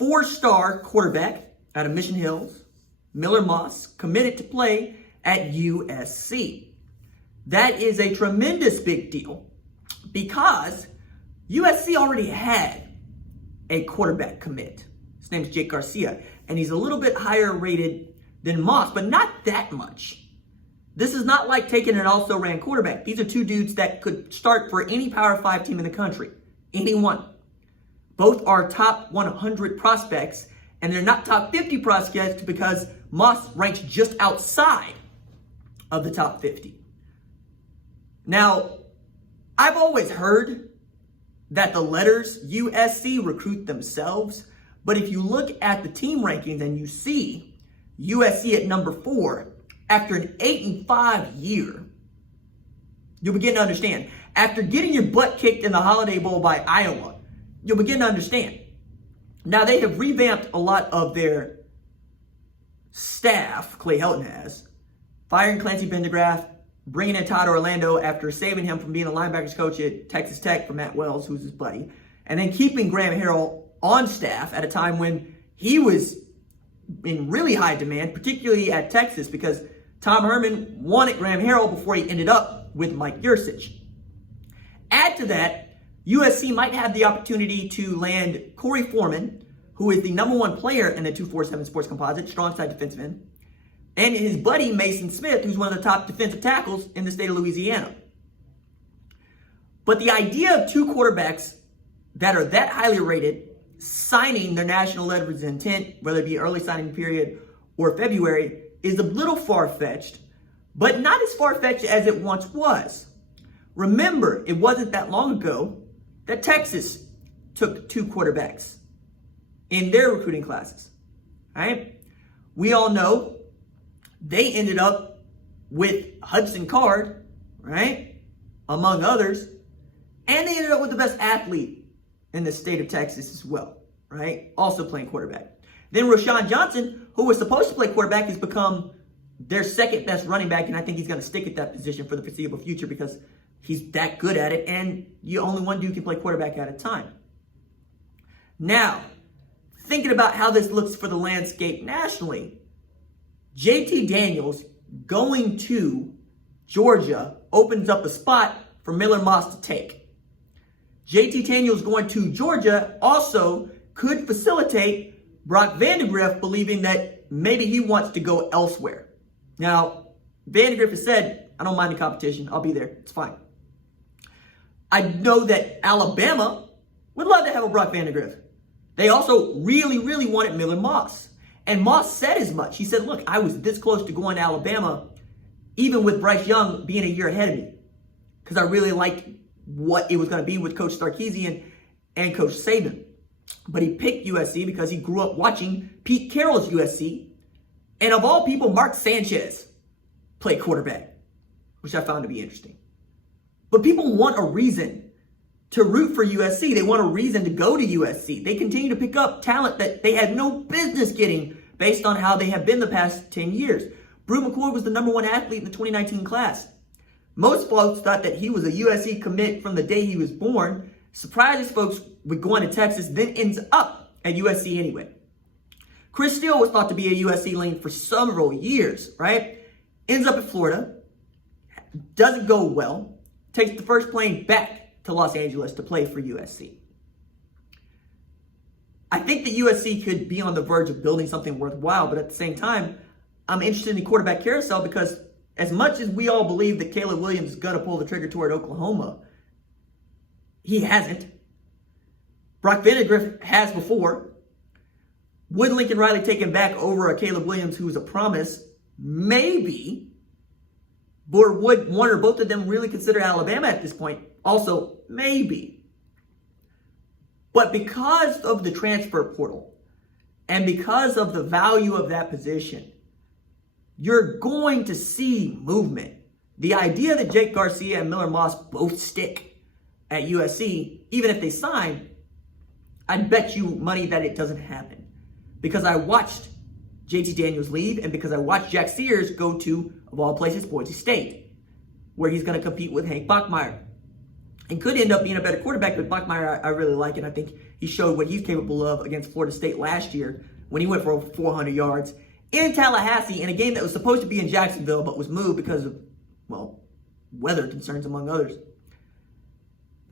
four-star quarterback out of Mission Hills, Miller Moss, committed to play at USC. That is a tremendous big deal because USC already had a quarterback commit. His name is Jake Garcia, and he's a little bit higher rated than Moss, but not that much. This is not like taking an also-ran quarterback. These are two dudes that could start for any Power 5 team in the country. Anyone. Both are top 100 prospects, and they're not top 50 prospects because Moss ranks just outside of the top 50. Now, I've always heard that the letters USC recruit themselves, but if you look at the team rankings and you see USC at number 4 after an 8-5 year, you'll begin to understand. After getting your butt kicked in the Holiday Bowl by Iowa, you'll begin to understand. Now, they have revamped a lot of their staff, Clay Helton has, firing Clancy Vandagriff, bringing in Todd Orlando after saving him from being a linebackers coach at Texas Tech for Matt Wells, who's his buddy, and then keeping Graham Harrell on staff at a time when he was in really high demand, particularly at Texas, because Tom Herman wanted Graham Harrell before he ended up with Mike Yurcich. Add to that, USC might have the opportunity to land Corey Foreman, who is the number 1 player in the 247 Sports Composite, strong side defenseman, and his buddy Mason Smith, who's one of the top defensive tackles in the state of Louisiana. But the idea of two quarterbacks that are that highly rated signing their national letters of intent, whether it be early signing period or February, is a little far-fetched, but not as far-fetched as it once was. Remember, it wasn't that long ago that Texas took 2 quarterbacks in their recruiting classes, right? We all know they ended up with Hudson Card, right, among others, and they ended up with the best athlete in the state of Texas as well, right, also playing quarterback. Then Rashawn Johnson, who was supposed to play quarterback, has become their second best running back, and I think he's going to stick at that position for the foreseeable future because he's that good at it, and you only one dude can play quarterback at a time. Now, thinking about how this looks for the landscape nationally, JT Daniels going to Georgia opens up a spot for Miller Moss to take. JT Daniels going to Georgia also could facilitate Brock Vandagriff believing that maybe he wants to go elsewhere. Now, Vandagriff has said, I don't mind the competition. I'll be there. It's fine. I know that Alabama would love to have a Brock Vandagriff. They also really, really wanted Miller Moss. And Moss said as much. He said, look, I was this close to going to Alabama, even with Bryce Young being a year ahead of me, because I really liked what it was going to be with Coach Sarkisian and Coach Saban. But he picked USC because he grew up watching Pete Carroll's USC. And of all people, Mark Sanchez played quarterback, which I found to be interesting. But people want a reason to root for USC. They want a reason to go to USC. They continue to pick up talent that they had no business getting based on how they have been the past 10 years. Brew McCoy was the number 1 athlete in the 2019 class. Most folks thought that he was a USC commit from the day he was born. Surprises folks with going to Texas, then ends up at USC anyway. Chris Steele was thought to be a USC lean for several years, right? Ends up at Florida. Doesn't go well. Takes the first plane back to Los Angeles to play for USC. I think that USC could be on the verge of building something worthwhile, but at the same time, I'm interested in the quarterback carousel because as much as we all believe that Caleb Williams is going to pull the trigger toward Oklahoma, he hasn't. Brock Vandagriff has before. Would Lincoln Riley take him back over a Caleb Williams who was a promise? Maybe. Or would one or both of them really consider Alabama at this point? Also, maybe. But because of the transfer portal and because of the value of that position, you're going to see movement. The idea that Jake Garcia and Miller Moss both stick at USC, even if they sign, I'd bet you money that it doesn't happen. Because I watched JT Daniels leave and because I watched Jack Sears go to, of all places, Boise State, where he's going to compete with Hank Bachmeier. and could end up being a better quarterback. But Bachmeier, I really like it. I think he showed what he's capable of against Florida State last year when he went for over 400 yards in Tallahassee in a game that was supposed to be in Jacksonville but was moved because of, well, weather concerns, among others.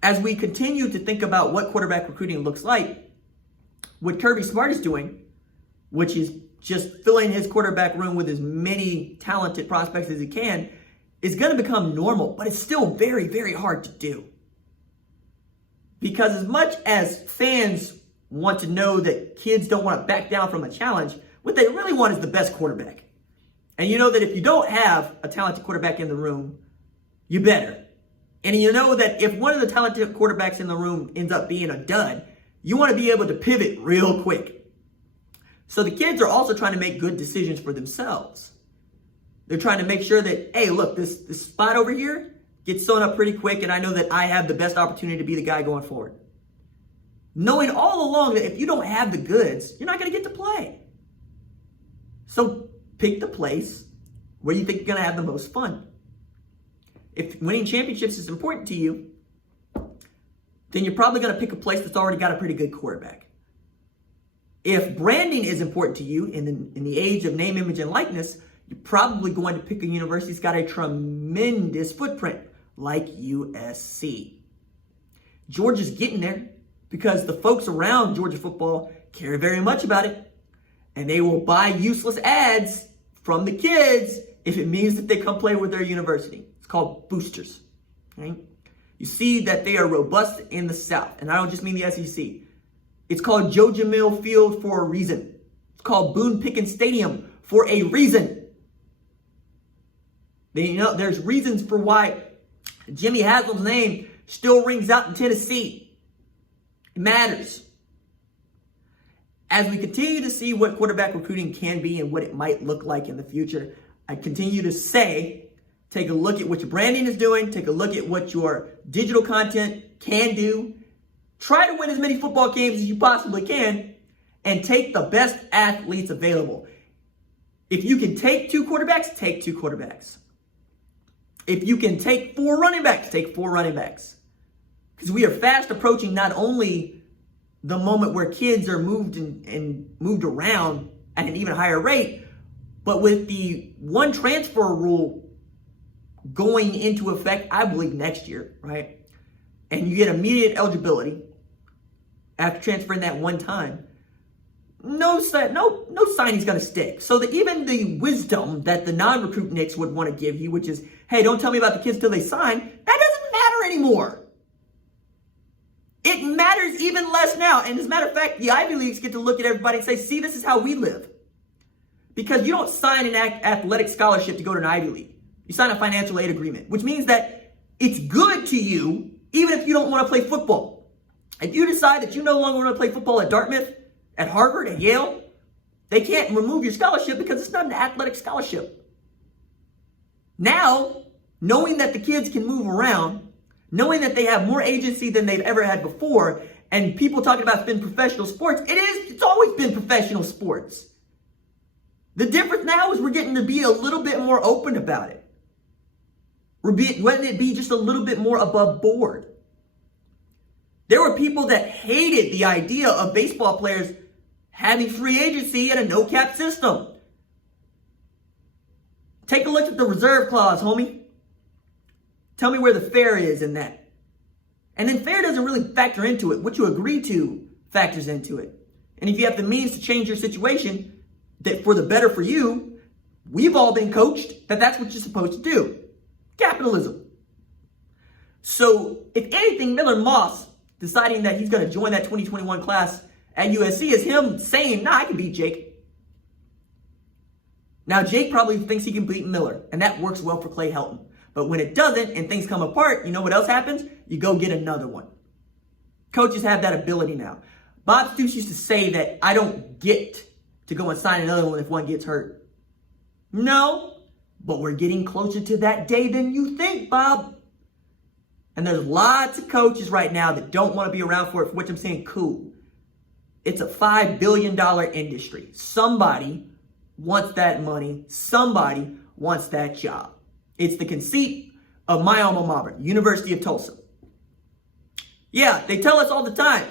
As we continue to think about what quarterback recruiting looks like, what Kirby Smart is doing, which is just filling his quarterback room with as many talented prospects as he can, is going to become normal, but it's still very, very hard to do. Because as much as fans want to know that kids don't want to back down from a challenge, what they really want is the best quarterback. And you know that if you don't have a talented quarterback in the room, you better. And you know that if one of the talented quarterbacks in the room ends up being a dud, you want to be able to pivot real quick. So the kids are also trying to make good decisions for themselves. They're trying to make sure that, hey, look, this spot over here gets sewn up pretty quick, and I know that I have the best opportunity to be the guy going forward. Knowing all along that if you don't have the goods, you're not going to get to play. So pick the place where you think you're going to have the most fun. If winning championships is important to you, then you're probably going to pick a place that's already got a pretty good quarterback. If branding is important to you in the age of name, image, and likeness, you're probably going to pick a university that's got a tremendous footprint, like USC. Georgia's getting there because the folks around Georgia football care very much about it, and they will buy useless ads from the kids if it means that they come play with their university. It's called boosters. Right? You see that they are robust in the South, and I don't just mean the SEC. It's called Joe Jamil Field for a reason. It's called Boone Pickens Stadium for a reason. There's reasons for why Jimmy Haslam's name still rings out in Tennessee. It matters. As we continue to see what quarterback recruiting can be and what it might look like in the future, I continue to say, take a look at what your branding is doing. Take a look at what your digital content can do. Try to win as many football games as you possibly can and take the best athletes available. If you can take 2 quarterbacks, take 2 quarterbacks. If you can take 4 running backs, take 4 running backs. Because we are fast approaching not only the moment where kids are moved and moved around at an even higher rate, but with the one transfer rule going into effect, I believe, next year, right? And you get immediate eligibility after transferring that one time. No signing's going to stick. So that even the wisdom that the non-recruit Knicks would want to give you, which is, hey, don't tell me about the kids till they sign, that doesn't matter anymore. It matters even less now. And as a matter of fact, the Ivy Leagues get to look at everybody and say, see, this is how we live. Because you don't sign an athletic scholarship to go to an Ivy League. You sign a financial aid agreement, which means that it's good to you even if you don't want to play football. If you decide that you no longer want to play football at Dartmouth, at Harvard, at Yale, they can't remove your scholarship because it's not an athletic scholarship. Now, knowing that the kids can move around, knowing that they have more agency than they've ever had before, and people talking about it's been professional sports, it's always been professional sports. The difference now is we're getting to be a little bit more open about it. Letting it be just a little bit more above board. There were people that hated the idea of baseball players having free agency and a no-cap system. Take a look at the reserve clause, homie. Tell me where the fair is in that. And then fair doesn't really factor into it. What you agree to factors into it. And if you have the means to change your situation that for the better for you, we've all been coached that that's what you're supposed to do. Capitalism. So if anything, Miller Moss deciding that he's going to join that 2021 class at USC is him saying, nah, I can beat Jake. Now, Jake probably thinks he can beat Miller, and that works well for Clay Helton. But when it doesn't and things come apart, you know what else happens? You go get another one. Coaches have that ability now. Bob Stoops used to say that I don't get to go and sign another one if one gets hurt. No, but we're getting closer to that day than you think, Bob. And there's lots of coaches right now that don't want to be around for it, for which I'm saying cool. It's a $5 billion industry. Somebody wants that money. Somebody wants that job. It's the conceit of my alma mater, University of Tulsa. Yeah, they tell us all the time.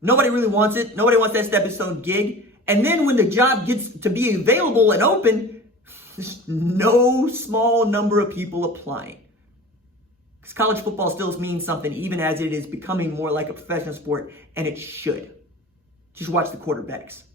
Nobody really wants it. Nobody wants that stepping stone gig. And then when the job gets to be available and open, there's no small number of people applying. Because college football still means something, even as it is becoming more like a professional sport, and it should. Just watch the quarterbacks.